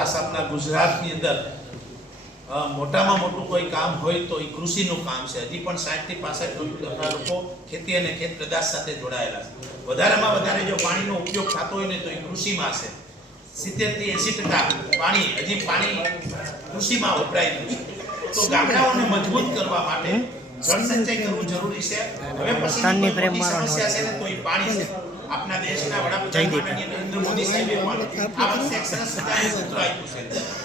ખાસ આપણા ગુજરાતની અંદર મોટામાં મોટું કોઈ કામ હોય તો એ કૃષિનું કામ છે. હજી પણ 60 થી 65% આપણા લોકો ખેતી અને ખેત પેદાશ સાથે જોડાયેલા છે. વધારેમાં વધારે જો પાણીનો ઉપયોગ થતો હોય ને તો એ કૃષિમાં છે. 70 થી 80% પાણી હજી કૃષિમાં વપરાયેલું છે. તો ગામડાઓને મજબૂત કરવા માટે જળ સંચય કરવું જરૂરી છે. હવે પછીની કોઈ મોટી સમસ્યા છે ને તો એ પાણી છે. આપના દેશના વડાપ્રધાન માનનીય નરેન્દ્ર મોદી સાહેબે પણ આ વર્ષે એક સરસ મજાનું સૂત્ર આપ્યું છે,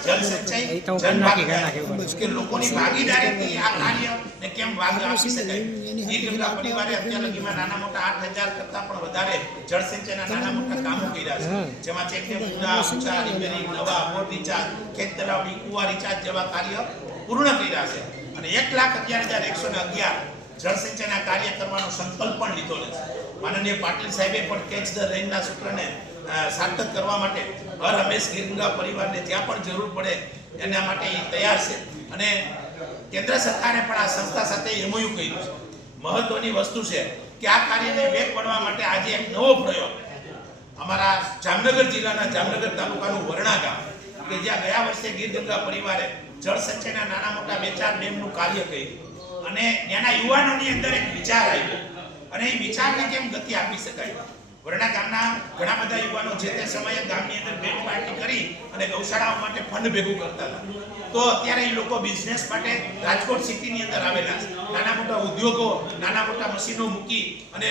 જળ સંચય જન ભાગીદારી, કે લોકોની ભાગીદારીથી આ કાર્યને કેમ ભાગ આપી શકાય. ગીરગંગા પરિવારે અત્યાર લગીમાં નાના મોટા 8,000 કરતા પણ વધારે જળ સંચયના નાના મોટા કામો કર્યા છે, જેમાં ચેકડેમ પૂરા, ઊંચા, રિપેરિંગ, નવા બોર રિચાર્જ, ખેત તલાવડી, કુવા રિચાર્જ જેવા કાર્ય પૂર્ણ કર્યા છે. અને 1,11,111 જળ સંચયના કાર્ય કરવાનો સંકલ્પ પણ લીધો છે. માનનીય પાટીલ સાહેબે પણ કેચ ધ રેઇનના સૂત્રને સાર્થક કરવા માટે હર હંમેશ ગીરગંગા પરિવારને જ્યાં પણ જરૂર પડે એના માટે તૈયાર છે. અને કેન્દ્ર સરકારે પણ આ સંસ્થા સાથે એમઓયુ કર્યું છે. મહત્વની વસ્તુ છે કે આ કાર્યને વેગ પડવા માટે આજે એક નવો પ્રયોગ અમારા જામનગર જિલ્લાના જામનગર તાલુકાનું વરણા ગામ, કે જ્યાં ગયા વર્ષે ગીરગંગા પરિવારે જળ સંચયના નાના મોટા 2-4 ડેમનું કાર્ય કર્યું અને ત્યાંના યુવાનોની અંદર એક વિચાર આવ્યો અને એ વિચારને કેમ ગતિ આપી શકાય. વરણા ગામના ઘણા બધા યુવાનો જે તે સમયે ગામની અંદર બેન્ડ પાર્ટી કરી અને ગૌશાળાઓ માટે ફંડ ભેગું કરતા હતા. તો અત્યારે એ લોકો બિઝનેસ માટે રાજકોટ સિટીની અંદર આવેલા છે. નાના મોટા ઉદ્યોગો, નાના મોટા મશીનો મૂકી અને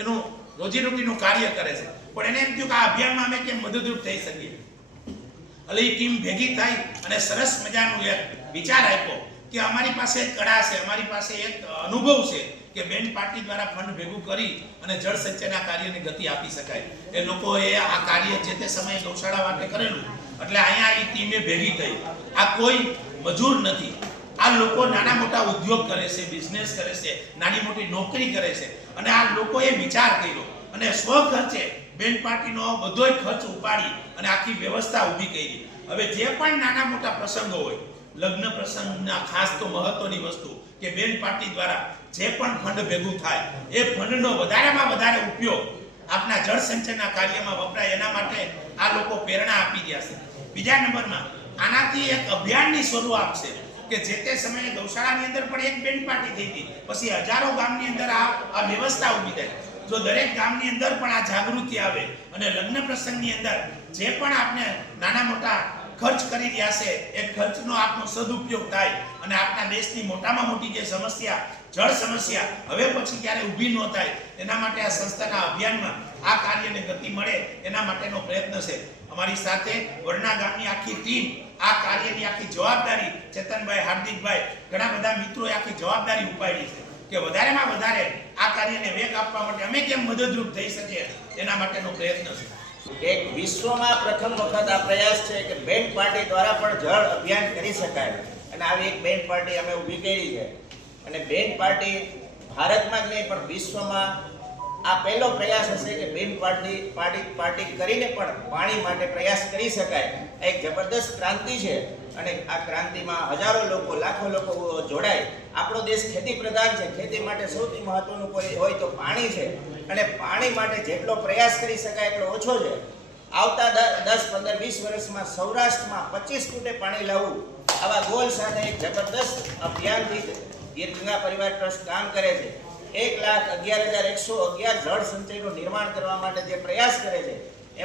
એનું રોજીરોટીનું કાર્ય કરે છે. પણ એને એમ થયું કે આ અભિયાનમાં અમે કેમ મદદરૂપ થઈ શકીએ. એટલે એ ટીમ ભેગી થઈ અને સરસ મજાનું એક વિચાર આપ્યો કે અમારી પાસે એક કળા છે, અમારી પાસે એક અનુભવ છે કે બેન્ડ પાર્ટી દ્વારા ફંડ ભેગું કરી અને જળ સંચયના કાર્યને ગતિ આપી શકાય. એ લોકોએ આ કાર્ય જે તે સમયે ગૌશાળા માટે કરેલું. એટલે અહીંયા એ ટીમે ભેગી થઈ. આ કોઈ મજૂર નથી, આ લોકો નાના મોટા ઉદ્યોગ કરે છે, બિઝનેસ કરે છે, નાની મોટી નોકરી કરે છે. અને આ લોકોએ વિચાર કર્યો અને સ્વખર્ચે બેન્ડ પાર્ટીનો બધોય ખર્ચ ઉપાડી અને આખી વ્યવસ્થા ઊભી કરી. હવે જે પણ નાના મોટા પ્રસંગો હોય, લગ્ન પ્રસંગના ખાસ તો મહત્વની વસ્તુ કે બેન્ડ પાર્ટી દ્વારા જે પણ ફંડ ભેગું થાય એ ફંડનો વધારેમાં વધારે ઉપયોગ આપના જળ સંચયના કાર્યમાં વપરાય એના માટે આ લોકો પ્રેરણા આપી રહ્યા છે. બીજા નંબરમાં આનાથી એક અભિયાનની શરૂઆત છે કે જે તે સમયે ગૌશાળાની અંદર પણ એક બેન્ડ પાર્ટી થઈ હતી, પછી હજારો ગામની અંદર આ વ્યવસ્થા ઊભી થાય. જો દરેક ગામની અંદર પણ આ જાગૃતિ આવે અને લગ્ન પ્રસંગની અંદર જે પણ આપણે નાના મોટા ખર્ચ કરી રહ્યા છે એ ખર્ચનો આપનો સદુપયોગ થાય અને આપણા દેશની મોટામાં મોટી જે સમસ્યા જળ સમસ્યા હવે પછી ક્યારે ઊભી ન થાય એના માટે આ સંસ્થાના અભિયાનમાં આ કાર્યને ગતિ મળે એના માટેનો પ્રયત્ન છે. અમારી સાથે વરણા ગામની આખી ટીમ આ કાર્યની આખી જવાબદારી, ચેતનભાઈ, હાર્દિકભાઈ, ઘણા બધા મિત્રોએ આખી જવાબદારી ઉપાડી છે કે વધારેમાં વધારે આ કાર્યને વેગ આપવા માટે અમે કેમ મદદરૂપ થઈ શકીએ એના માટેનો પ્રયત્ન છે. એક વિશ્વમાં પ્રથમ વખત આ પ્રયાસ છે કે બેન્ડ પાર્ટી દ્વારા પણ જળ અભિયાન કરી શકાય અને આવી એક બેન્ડ પાર્ટી અમે ઊભી કરી છે. અને બેન્ડ પાર્ટી ભારતમાં જ નહીં પણ વિશ્વમાં આ પહેલો પ્રયાસ હશે કે બેન્ડ પાર્ટી કરીને પણ પાણી માટે પ્રયાસ કરી શકાય. એક જબરદસ્ત ક્રાંતિ છે અને આ ક્રાંતિમાં હજારો લોકો, લાખો લોકો જોડાય. આપણો દેશ ખેતી પ્રધાન છે, ખેતી માટે સૌથી મહત્વનું કોઈ હોય તો પાણી છે અને પાણી માટે જેટલો પ્રયાસ કરી શકાય એટલો ઓછો છે. આવતા 10, 15, 20 વર્ષમાં સૌરાષ્ટ્રમાં 25 ફૂટે પાણી લાવવું આવા ગોલ સાથે એક જબરદસ્ત અભિયાનથી ગીરગંગા પરિવાર ટ્રસ્ટ કામ કરે છે. 1,11,111 જળ સંચયનું નિર્માણ કરવા માટે જે પ્રયાસ કરે છે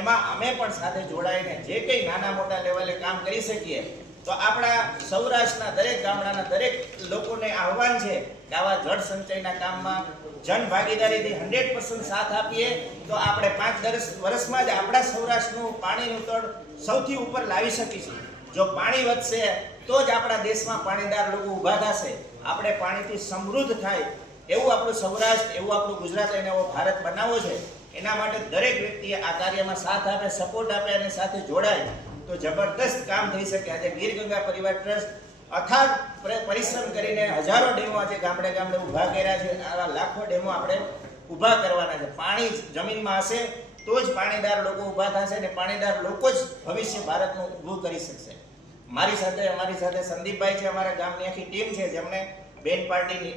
એમાં અમે પણ સાથે જોડાઈને જે કંઈ નાના મોટા લેવલે કામ કરી શકીએ તો આપણા સૌરાષ્ટ્રના દરેક ગામડાના દરેક લોકોને આહવાન છે કે આવા જળ સંચયના કામમાં જન ભાગીદારીથી 100% સાથ આપીએ તો આપણે 5-10 વર્ષમાં જ આપણા સૌરાષ્ટ્રનું પાણીનું તળ સૌથી ઉપર લાવી શકીશું. જો પાણી વધશે તો જ આપણા દેશમાં પાણીદાર લોકો ઊભા થશે, આપણે પાણીથી સમૃદ્ધ થાય એવું આપણું સૌરાષ્ટ્ર, એવું આપણું ગુજરાત અને એવો ભારત બનાવવો છે. એના માટે દરેક વ્યક્તિએ આ કાર્યમાં સાથ આપે, સપોર્ટ આપે અને સાથે જોડાય તો જબરદસ્ત કામ થઈ શકે. આજે ગીરગંગા પરિવાર ટ્રસ્ટ અથાગ પરિશ્રમ કરીને હજારો ડેમો આજે ગામડે ગામડે ઊભા કર્યા છે. આવા લાખો ડેમો આપણે ઊભા કરવાના છે. પાણી જમીનમાં હશે તો જ પાણીદાર લોકો ઊભા થશે અને પાણીદાર લોકો જ ભવિષ્ય ભારતનું ઊભું કરી શકશે. અમારી સાથે સંદીપભાઈ છે, અમારા ગામની આખી ટીમ છે જેમણે બેન્ડ પાર્ટી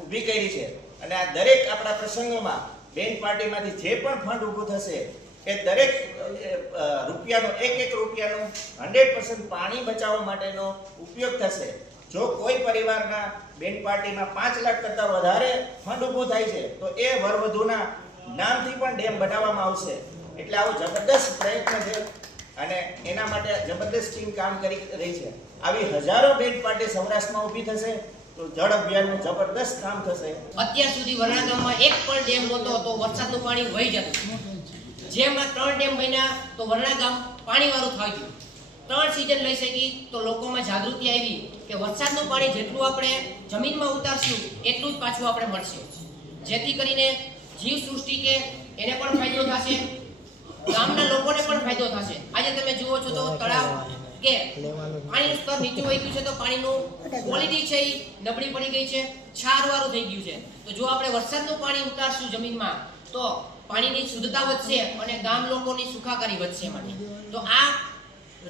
ઊભી કરી છે. અને આ દરેક આપણા પ્રસંગોમાં બેન્ડ પાર્ટીમાંથી જે પણ ફંડ ઊભું થશે કે દરેક રૂપિયાનો એક રૂપિયાનું 100% પાણી બચાવવા માટેનો ઉપયોગ થશે. જો કોઈ પરિવારના બેન પાર્ટીમાં 5 લાખ કરતાં વધારે ફંડ ઊભું થાય છે તો એ વરવધુના નામથી પણ ડેમ બનાવવામાં આવશે. એટલે આવો જબરદસ્ત પ્રયત્ન છે અને એના માટે જબરદસ્ત ટીમ કામ કરી રહી છે. આવી હજારો બેન પાર્ટી સૌરાષ્ટ્રમાં ઊભી થશે તો જળ અભિયાનનું જબરદસ્ત કામ થશે. અત્યાર સુધી વરણા ગામમાં એક પણ ડેમ નહોતો તો વરસાદનું પાણી વહી જતું. જેમાં 3 ડેમ બન્યા તો વરણા ગામ પાણીવાળું થઈ ગયું. 3 સિઝન લઈ શકી તો લોકોમાં જાગૃતિ આવી કે વરસાદનું પાણી જેટલું આપણે જમીનમાં ઉતારશું એટલું જ પાછું આપણે મળશે. જેથી કરીને જીવ સૃષ્ટિ કે એને પણ ફાયદો થશે, ગામના લોકોને પણ ફાયદો થશે. આજે તમે જુઓ છો તો તળાવ કે પાણીનું સ્તર નીચું વહી ગયું છે તો પાણીનું ક્વોલિટી છે એ નબળી પડી ગઈ છે, ક્ષારવાળું થઈ ગયું છે. તો જો આપણે વરસાદનું પાણી ઉતારશું જમીનમાં તો પાણીની શુદ્ધતા વધશે અને ગામ લોકોની સુખાકારી વધશે. માટે તો આ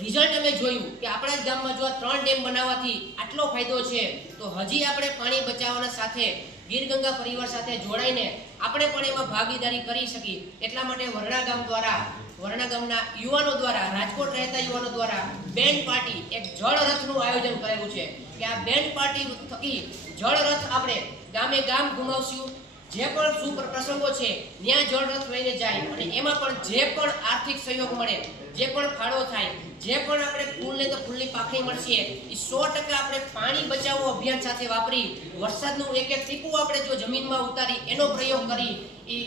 રિઝલ્ટ અમે જોયું કે આપણા જ ગામમાં જો આ 3 ડેમ બનાવવાથી આટલો ફાયદો છે તો હજી આપણે પાણી બચાવવાના સાથે ગીરગંગા પરિવાર સાથે જોડાઈને આપણે પણ એમાં ભાગીદારી કરી શકીએ. એટલા માટે વરણા ગામ દ્વારા, વરણા ગામના યુવાનો દ્વારા, રાજકોટ રહેતા યુવાનો દ્વારા બેન્ડ પાર્ટી એક જળ રથનું આયોજન કરેલું છે કે આ બેન્ડ પાર્ટી થકી જળ રથ આપણે ગામે ગામ ઘુમાવશું. જે પણ શુભ પ્રસંગો છે ત્યાં જળ રથ લઈને જાય અને એમાં પણ જે પણ આર્થિક સહયોગ મળે, જે પણ ફાળો થાય, જે પણ આપણે ફૂલને તો ફૂલની પાંખડી મળશે એ 100% આપણે પાણી બચાવો અભિયાન સાથે વાપરી વરસાદનું એક ટીપું આપણે જો જમીનમાં ઉતારી એનો પ્રયોગ કરી એ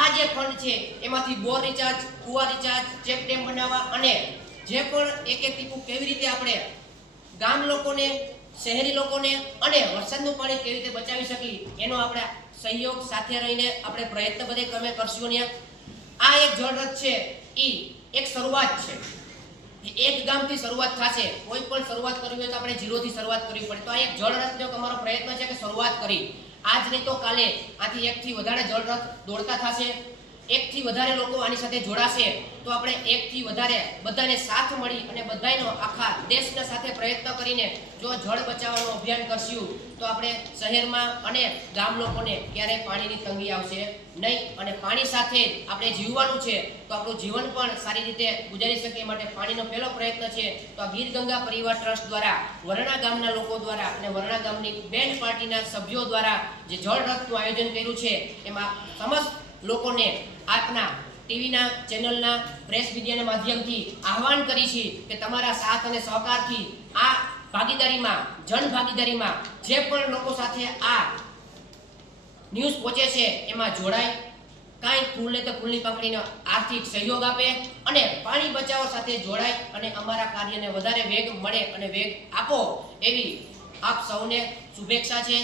આ જે ફંડ છે એમાંથી બોર રિચાર્જ, કુવા રિચાર્જ, ચેક ડેમ બનાવવા અને જે પણ એક ટીપું કેવી રીતે આપણે ગામ લોકોને, શહેરી લોકોને અને વરસાદનું પાણી કેવી રીતે બચાવી શકીએ એનો આપણે સહયોગ સાથે રહીને આપણે પ્રયત્ન બધે અમે કરશું. ને આ એક જળરથ છે એ એક શરૂઆત છે. એક ગામથી શરૂઆત થશે. કોઈ પણ શરૂઆત કરવી હોય તો આપણે 0 થી શરૂઆત કરવી પડે. તો આ એક જળરથનો અમારો પ્રયત્ન છે કે શરૂઆત કરી આજ નહીં તો કાલે આથી 1 થી વધારે જળરથ દોડતા થશે. 1 થી વધારે લોકો આની સાથે જોડાશે તો આપણે 1 થી વધારે બધાને સાથ મળી અને બધાનો આખા દેશના સાથે પ્રયત્ન કરીને જો જળ બચાવવાનું અભિયાન કરશું તો આપણે શહેરમાં અને ગામ લોકોને ક્યારેય પાણીની તંગી આવશે નહીં. અને પાણી સાથે જ આપણે જીવવાનું છે તો આપણું જીવન પણ સારી રીતે ગુજારી શકીએ. માટે પાણીનો પહેલો પ્રયત્ન છે તો આ ગીરગંગા પરિવાર ટ્રસ્ટ દ્વારા, વરણા ગામના લોકો દ્વારા અને વરણા ગામની બેન્ડ પાર્ટીના સભ્યો દ્વારા જે જળ રથનું આયોજન કર્યું છે એમાં સમસ્ત લોકોને આપના ટીવીના ચેનલના પ્રેસ મીડિયાના માધ્યમથી આહવાન કરી છે કે તમારા સાથ અને સહકારથી આ ભાગીદારીમાં, જન ભાગીદારીમાં જે પણ લોકો સાથે આ ન્યૂઝ પહોંચે છે એમાં જોડાય, કાંઈ ફૂલને તો ફૂલની પકડીને આર્થિક સહયોગ આપે અને પાણી બચાવ સાથે જોડાય અને અમારા કાર્યને વધારે વેગ મળે અને વેગ આપો એવી આપ સૌને શુભેચ્છા છે.